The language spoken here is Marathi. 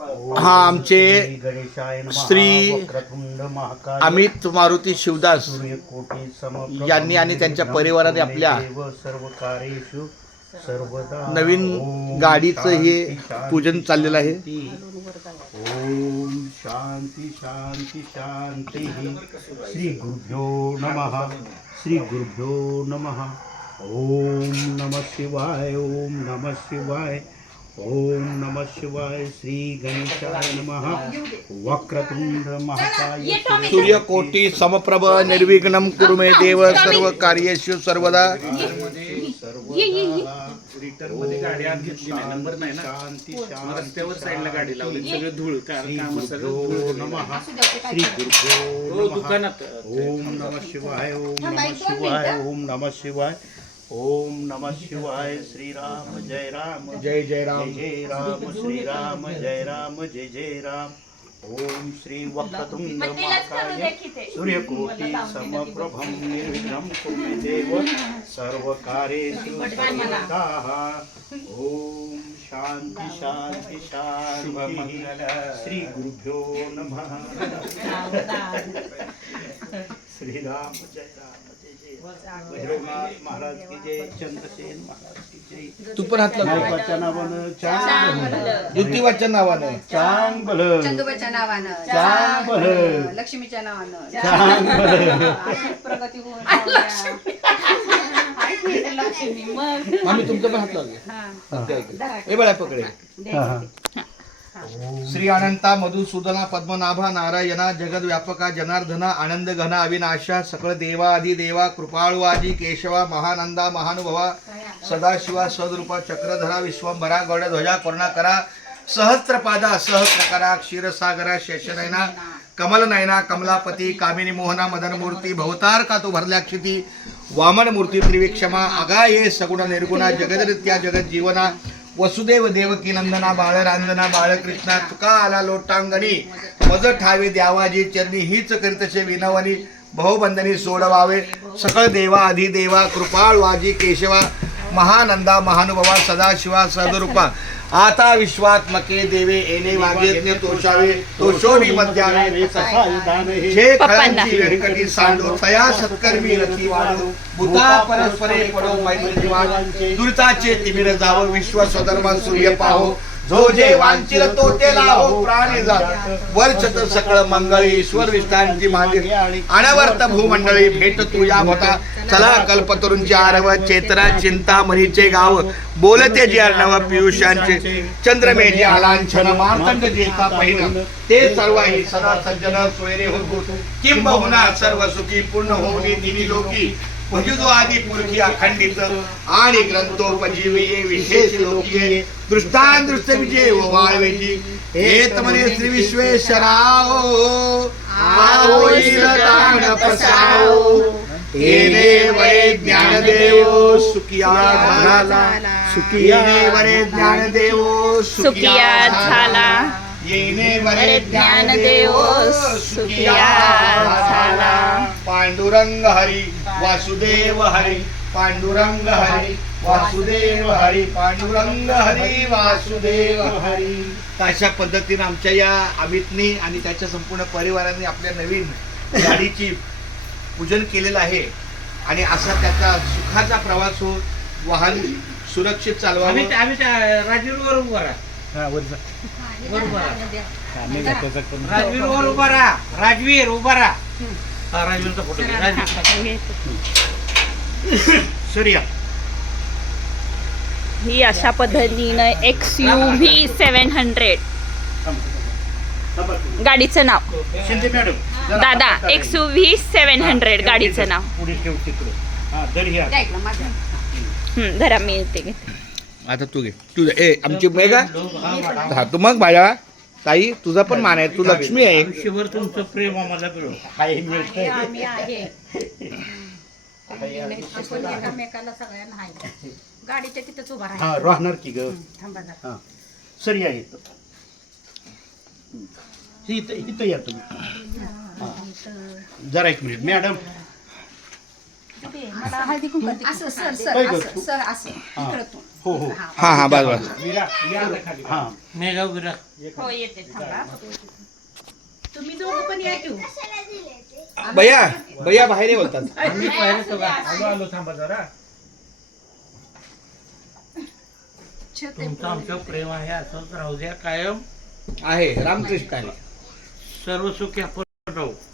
हा आमचे श्री अमित मारुती शिवदास यांनी आणि त्यांच्या परिवाराने आपल्या सर्व नवीन ओम गाडीचं हे पूजन चाललेलं आहे. ओम शांती शांती शांती. श्री गुरुभ्यो नम श्री गुरुभ्यो नम. ओम नम शिवाय ओम नम शिवाय. ओम नमः शिवाय श्री गणेशाय नमः। वक्रतुंड महाकाय सूर्यकोटी समप्रभ निर्विघ्नं कुरु मे देव सर्व कार्येषु सर्वदा। रिटर्नमध्ये गाडी आत घेतली नाही नंबर नाही ना? शांती मग शांती रस्त्यावर साईडला गाडी लावली सगळे धूळ श्री हो, दुकानात. ओम नमः शिवाय ओम नमः शिवाय ओम नमः शिवाय। ओम नमः शिवाय श्री राम जय राम। जय जय राम। जय राम श्री राम जय राम जय जय राम। ओम श्री वक्रतुंड महाकाय सूर्यकोटि समप्रभं निर्विघ्नं कुरु मे देव सर्वकार्येषु सर्वदाः। ॐ शान्ति शान्ति शान्ति श्री गुरुभ्यो नमः। श्री राम जय राम। महाराज की जय चंद्रसेन महाराज की जय. तू पण हात लाव. नायकाच्या नावानं चांग ज्योतिबाच्या नावानं चांग भलं चंदुबाच्या नावानं चांग भलं लक्ष्मीच्या नावानं चांग अशीच प्रगती. होऊन. लक्ष्मी मग. आम्ही तुमचं पण हात लावले हे. बळा पकडे. श्री अनंता मधुसूदना पद्मनाभा नारायणा जगद व्यापका जनार्दना आनंद घना अविनाशा सकळ देवा आदी देवा कृपाळू आदी केशवा महानंदा महानुभवा सदाशिवा सदरूपा चक्रधरा विश्वंभरा गौडध्वजा करुणाकरा सहस्त्रपादा सहस्रकरा क्षीरसागरा शेषनयना कमल नयना कमलापती कामिनी मोहना मदन मूर्ती भवतार का तू भरल्या क्षिती वामन मूर्ती त्रिविक्षमा अगाये सगुण निर्गुणा जगदरित्या जगज्जीवना वसुदेव देवकी नंदना बाळरांजना बाळकृष्णा तुका आला लोटांगणी मज ठावे द्यावाजी चरणी हीच करीतसे विनवनी बहुबंधनी सोडवावे. सकळ देवा अधिदेवा कृपाळ वाजी केशवा महानंदा महानुभवा सदाशिवा सदरूपा. आता विश्वात्मके देवे येणे वागेज्ञ तोषावे तोषोनी मध्यावे जे खळांची सांडो तया सत्कर्मी रती वाढो. भूता परस्परे पडो मैत्री वाढ दुरिताचे तिमिर जावो विश्व स्वधर्म सूर्य पाहो. जो जे वांचिल तो ते लाहो प्राणी जात सकळ मंगळी ईश्वर विष्ठांची मागे अनवर्त भूमंडळी भेट होता. चला कल्पतरूंची आरव चेतना चिंता मनीचे गाव. बोलते जे अर्णव पियुषांचे. चंद्रमेजे आलांछन मार्तंड जे का पहिन ते सर्वाही सदा सज्जन सोयरे होतो. किंबहुना सर्व सुखी पूर्ण होऊनी दिनी लोकी. भजुदो आदी पुरखी अखंडित आणि ग्रंथोपजीवी विशेष लोकी दृष्टान दृष्ट विजय वाळवेची हेत म्हणे श्री विश्वेश्वराओ आहोईल ताण पसाओ येणे वरे ज्ञानदेव सुखिया झाला. सुखिया वरे ज्ञानदेव सुखिया झाला. येणे वरे ज्ञानदेव सुखिया झाला. पांडुरंग हरी वासुदेव हरी पांडुरंग हरी वासुदेव हरी पांडुरंग हरी वासुदेव हरी. अशा पद्धतीने आमच्या या अमितनी आणि त्याच्या संपूर्ण परिवाराने आपल्या नवीन गाडीची पूजन केलेलं आहे. आणि असा त्याचा सुखाचा प्रवास हो वाहन सुरक्षित चालवावं. आम्ही आम्ही त्या उभा राहा. हा, हा, नाही त्याचा करून. राजवीर वर उभा राहा. राजवीर उभा राहा. हा राजवीरचा फोटो घे. राजवीर. सूर्या. ही अशा पद्धतीनं X U V seven hundred थांबा. गाडीचं नाव. शिंदे मॅडम. जरा दादा हातात X U V seven hundred गाडीचं नाव. पुढे ठेव तिकडे. हा दर ह्या द्या इकडं माझं. हं, धरा मी येते घेते. आता तू घे. तू ए आमची मेघा. हा तू मग माझ्या ताई तुझा पण मान आहे. तू लक्ष्मी आहे. आयुष्यभर तुमचं प्रेम आम्हाला मिळो हाय मिळतंय आम्ही आहे. आपण एकामेकाला सगळ्यांना आहे. गाडीच्या तिथंच उभा हा राहा राहणार की ग? थांबा जरा. हा. सरी आहे इथं. ही इथं या तुम्ही. हा. जरा एक मिनिट. मॅडम मला हळदी कुंकू असं सर सर काय असं करतो? सर असं. हा. इकडं तू. हो हो. हा. हा बस बस हा. नाही जाऊ विरा हो येते थांबा. तुम्ही दोघं पण या घेऊ भैया भैया बाहेर ये बोलतात. आम्ही पाहिलं तुमचं आमचं प्रेम आहे असंच राहू द्या कायम. आहे रामकृष्ण आहे. सर्व सुखी आपण राहू.